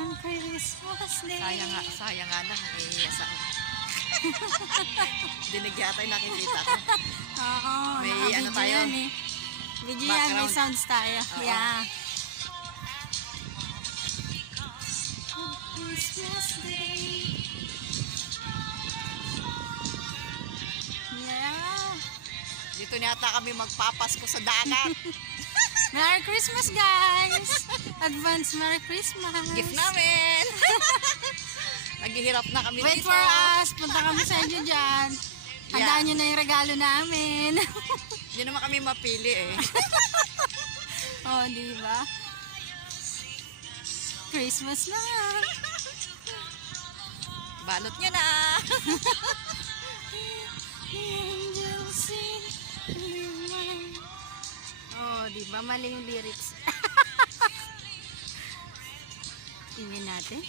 On Christmas Day. Sayang nga lang. Dinig yata yung nakikita ko. Oo, May naka-video ano tayo? yan eh. Video yan, may Background. sounds tayo. Oo. Yeah. On Christmas Day. Yeah. Dito yata kami magpapasko sa dagat. Merry Christmas, guys! Advance Merry Christmas! Gift namin. Naghihirap na kami Wait dito. for us! Punta kami sa inyo dyan. Handaan nyo na yung regalo namin. Hindi naman kami mapili eh. Oh, di ba? Christmas na. Balot nyo na. Angels sing. Oh, di ba? Mali yung lyrics. Tingnan natin.